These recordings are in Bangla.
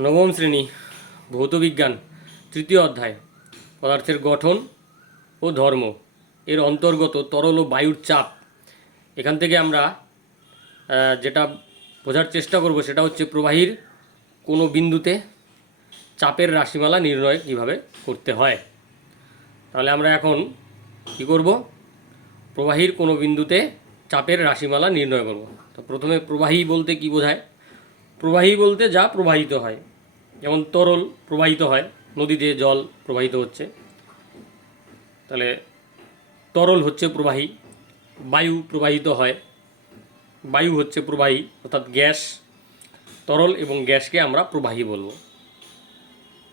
নবম শ্রেণী ভৌতবিজ্ঞান তৃতীয় অধ্যায় পদার্থের গঠন ও ধর্ম এর অন্তর্গত তরল ও বায়ুর চাপ। এখান থেকে আমরা যেটা বোঝার চেষ্টা করব সেটা হচ্ছে প্রবাহীর কোনো বিন্দুতে চাপের রাশিমালা নির্ণয় কিভাবে করতে হয়। তাহলে আমরা এখন কি করব, প্রবাহীর কোনো বিন্দুতে চাপের রাশিমালা নির্ণয় করব। তো প্রথমে প্রবাহী বলতে কি বোঝায়? প্রবাহী বলতে যা প্রবাহিত হয়, যেমন তরল প্রবাহিত হয়, নদীতে জল প্রবাহিত হচ্ছে, তাহলে তরল হচ্ছে প্রবাহী। বায়ু প্রবাহিত হয়, বায়ু হচ্ছে প্রবাহী, অর্থাৎ গ্যাস। তরল এবং গ্যাসকে আমরা প্রবাহী বলবো।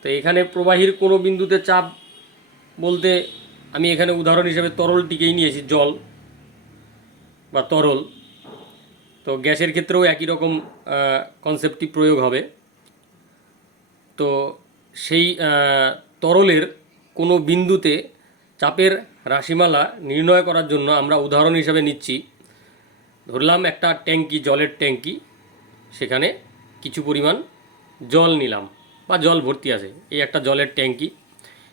তো এখানে প্রবাহীর কোনো বিন্দুতে চাপ বলতে আমি এখানে উদাহরণ হিসেবে তরলটিকেই নিয়েছি, জল বা তরল। তো গ্যাসের ক্ষেত্রেও একই রকম কনসেপ্টটি প্রয়োগ হবে। তো সেই তরলের কোনো বিন্দুতে চাপের রাশিমালা নির্ণয় করার জন্য আমরা উদাহরণ হিসাবে নিচ্ছি, ধরলাম একটা ট্যাঙ্কি, জলের ট্যাঙ্কি, সেখানে কিছু পরিমাণ জল নিলাম বা জল ভর্তি আছে। এই একটা জলের ট্যাঙ্কি,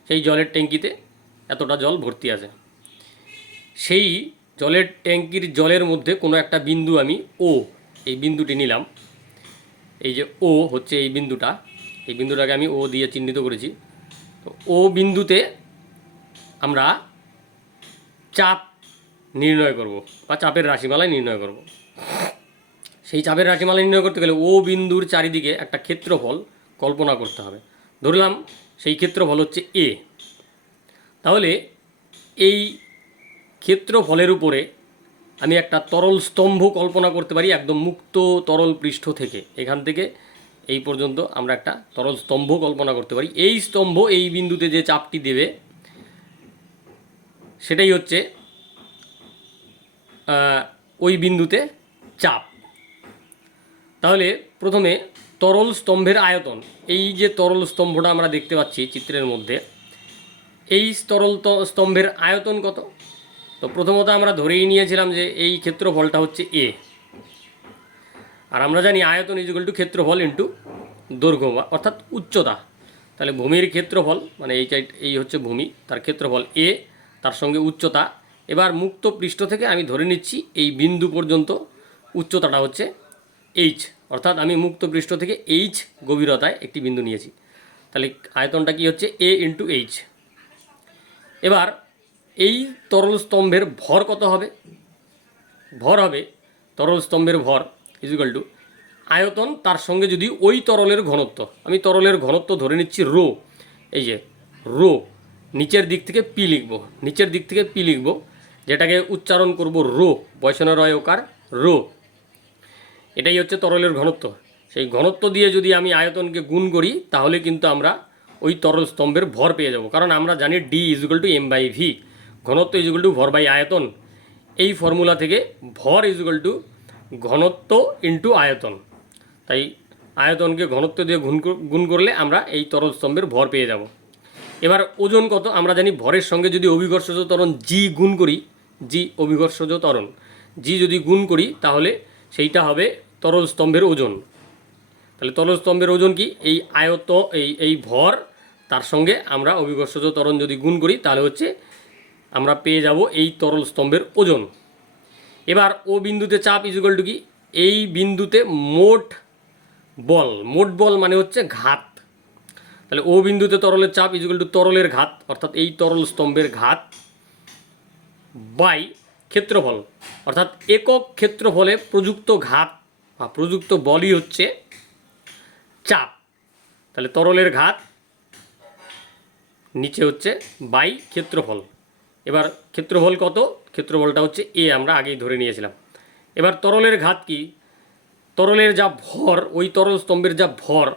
সেই জলের ট্যাঙ্কিতে এতটা জল ভর্তি আছে। সেই জলের ট্যাঙ্কির জলের মধ্যে কোনো একটা বিন্দু আমি ও, এই বিন্দুটি নিলাম। এই যে ও হচ্ছে এই বিন্দুটা, এই বিন্দুটাকে আমি ও দিয়ে চিহ্নিত করেছি। তো ও বিন্দুতে আমরা চাপ নির্ণয় করব বা চাপের রাশিমালা নির্ণয় করব। সেই চাপের রাশিমালা নির্ণয় করতে গেলে ও বিন্দুর চারিদিকে একটা ক্ষেত্রফল কল্পনা করতে হবে। ধরলাম সেই ক্ষেত্রফল হচ্ছে এ। তাহলে এই ক্ষেত্রফলের উপরে আমি একটা তরল স্তম্ভ কল্পনা করতে পারি, একদম মুক্ত তরল পৃষ্ঠ থেকে। এখান থেকে এই পর্যন্ত আমরা একটা তরল স্তম্ভ কল্পনা করতে পারি। এই স্তম্ভ এই বিন্দুতে যে চাপটি দেবে সেটাই হচ্ছে ওই বিন্দুতে চাপ। তাহলে প্রথমে তরল স্তম্ভের আয়তন, এই যে তরল স্তম্ভটা আমরা দেখতে পাচ্ছি চিত্রের মধ্যে, এই তরল স্তম্ভের আয়তন কত? তো প্রথমত আমরা ধরেই নিয়েছিলাম যে এই ক্ষেত্রফলটা হচ্ছে এ, আর আমরা জানি আয়তন ইজ ইকুয়াল টু ক্ষেত্রফল ইন্টু দৈর্ঘ্য অর্থাৎ উচ্চতা। তাহলে ভূমির ক্ষেত্রফল মানে এই হচ্ছে ভূমি, তার ক্ষেত্রফল এ, তার সঙ্গে উচ্চতা। এবার মুক্ত পৃষ্ঠ থেকে আমি ধরে নিচ্ছি এই বিন্দু পর্যন্ত উচ্চতাটা হচ্ছে এইচ, অর্থাৎ আমি মুক্ত পৃষ্ঠ থেকে এইচ গভীরতায় একটি বিন্দু নিয়েছি। তাহলে আয়তনটা কি হচ্ছে এ ইন্টু এইচ। এবার এই তরল স্তম্ভের ভর কত হবে? ভর হবে তরল স্তম্ভের ভর ইজ ইকুয়াল টু আয়তন তার সঙ্গে যদি ওই তরলের ঘনত্ব, আমি তরলের ঘনত্ব ধরে নিচ্ছি রো, এই যে রো, নিচের দিক থেকে পি লিখব, নিচের দিক থেকে পি লিখব, যেটাকে উচ্চারণ করব রো, বয়সনের ওকার রো। এটাই হচ্ছে তরলের ঘনত্ব। সেই ঘনত্ব দিয়ে যদি আমি আয়তনকে গুণ করি তাহলে কিন্তু আমরা ওই তরল স্তম্ভের ভর পেয়ে যাব, কারণ আমরা জানি D is equal to M by V, ঘনত্ব ইজ ইকুয়াল টু ভর বাই আয়তন। এই ফর্মুলা থেকে ভর ইজ ইকুয়াল টু ঘনত্ব ইন্টু আয়তন। তাই আয়তনকে ঘনত্ব দিয়ে গুণ করলে আমরা এই তরল স্তম্ভের ভর পেয়ে যাব। এবার ওজন কত? আমরা জানি ভরের সঙ্গে যদি অভিকর্ষজ ত্বরণ জি গুণ করি, জি অভিকর্ষজ ত্বরণ জি যদি গুণ করি তাহলে সেইটা হবে তরল স্তম্ভের ওজন। তাহলে তরল স্তম্ভের ওজন কি? এই এই ভর, তার সঙ্গে আমরা অভিকর্ষজ ত্বরণ যদি গুণ করি তাহলে হচ্ছে আমরা পেয়ে যাব এই তরল স্তম্ভের ওজন। এবার ও বিন্দুতে চাপ ইজ ইকুয়াল টু কি? এই বিন্দুতে মোট বল, মোট বল মানে হচ্ছে ঘাত। তাহলে ও বিন্দুতে তরলের চাপ ইজ ইকুয়াল টু তরলের ঘাত, অর্থাৎ এই তরল স্তম্ভের ঘাত বাই ক্ষেত্রফল, অর্থাৎ একক ক্ষেত্রফলে প্রযুক্ত ঘাত বা প্রযুক্ত বলই হচ্ছে চাপ। তাহলে তরলের ঘাত নিচে হচ্ছে বাই ক্ষেত্রফল। এবার ক্ষেত্রফল কত? ক্ষেত্রফলটা হচ্ছে এ, আমরা আগেই ধরে নিয়েছিলাম। এবার তরলের ঘাত কি? তরলের যা ভর, ওই তরল স্তম্ভের যা ভর,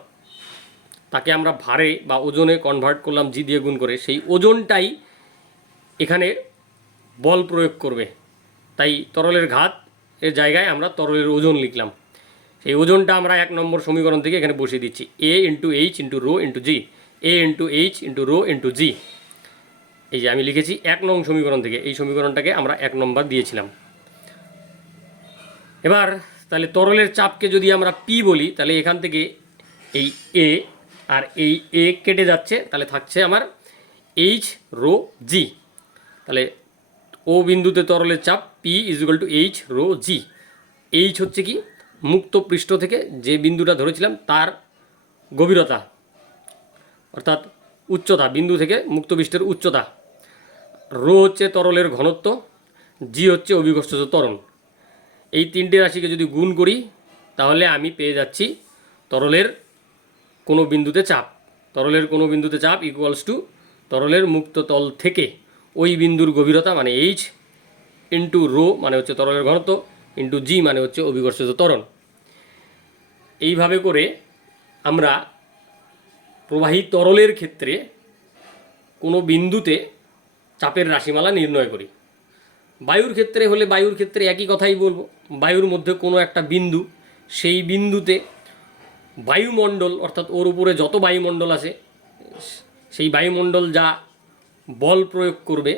তাকে আমরা ভারে বা ওজনে কনভার্ট করলাম জি দিয়ে গুণ করে, সেই ওজনটাই এখানে বল প্রয়োগ করবে। তাই তরলের ঘাত এর জায়গায় আমরা তরলের ওজন লিখলাম। সেই ওজনটা আমরা 1 নম্বর সমীকরণ থেকে এখানে বসিয়ে দিচ্ছি, A into H into row into G, A into H into row into G. এই যে আমি লিখেছি 1 নং সমীকরণ থেকে, এই সমীকরণটাকে আমরা 1 নম্বর দিয়েছিলাম। এবার তাহলে তরলের চাপকে যদি আমরা পি বলি, তাহলে এখান থেকে এই এ আর এই এ কেটে যাচ্ছে, তাহলে থাকছে আমার এইচ রো জি। তাহলে ও বিন্দুতে তরলের চাপ P is equal to H rho G. H হচ্ছে কি, মুক্ত পৃষ্ঠ থেকে যে বিন্দুটা ধরেছিলাম তার গভীরতা, অর্থাৎ উচ্চতা, বিন্দু থেকে মুক্ত পৃষ্ঠের উচ্চতা। রো হচ্ছে তরলের ঘনত্ব, জি হচ্ছে অভিকর্ষজ ত্বরণ। এই তিনটে রাশিকে যদি গুণ করি তাহলে আমি পেয়ে যাচ্ছি তরলের কোনো বিন্দুতে চাপ। তরলের কোনো বিন্দুতে চাপ ইকুয়ালস টু তরলের মুক্ত তল থেকে ওই বিন্দুর গভীরতা মানে এইচ ইন্টু রো মানে হচ্ছে তরলের ঘনত্ব ইন্টু জি মানে হচ্ছে অভিকর্ষজ ত্বরণ। এইভাবে করে আমরা প্রবাহী তরলের ক্ষেত্রে কোনো বিন্দুতে চাপের রাশিমালা নির্ণয় করি। বায়ুর ক্ষেত্রে হলে বায়ুর ক্ষেত্রে একই কথাই বলবো। বায়ুর মধ্যে কোনো একটা বিন্দু, সেই বিন্দুতে বায়ুমণ্ডল অর্থাৎ ওর উপরে যত বায়ুমণ্ডল আছে সেই বায়ুমণ্ডল যা বল প্রয়োগ করবে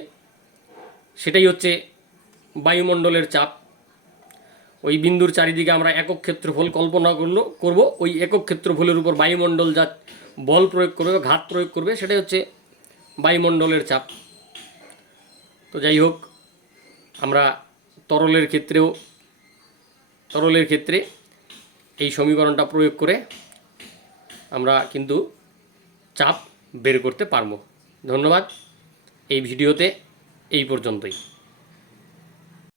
সেটাই হচ্ছে বায়ুমণ্ডলের চাপ। ওই বিন্দুর চারিদিকে আমরা একক ক্ষেত্রফল কল্পনা করব, ওই একক ক্ষেত্রফলের উপর বায়ুমণ্ডল যা বল প্রয়োগ করবে, ঘাত প্রয়োগ করবে, সেটাই হচ্ছে বায়ুমণ্ডলের চাপ। তো যাই হোক, আমরা তরলের ক্ষেত্রে এই সমীকরণটা প্রয়োগ করে আমরা কিন্তু চাপ বের করতে পারবো। ধন্যবাদ। এই ভিডিওতে এই পর্যন্তই।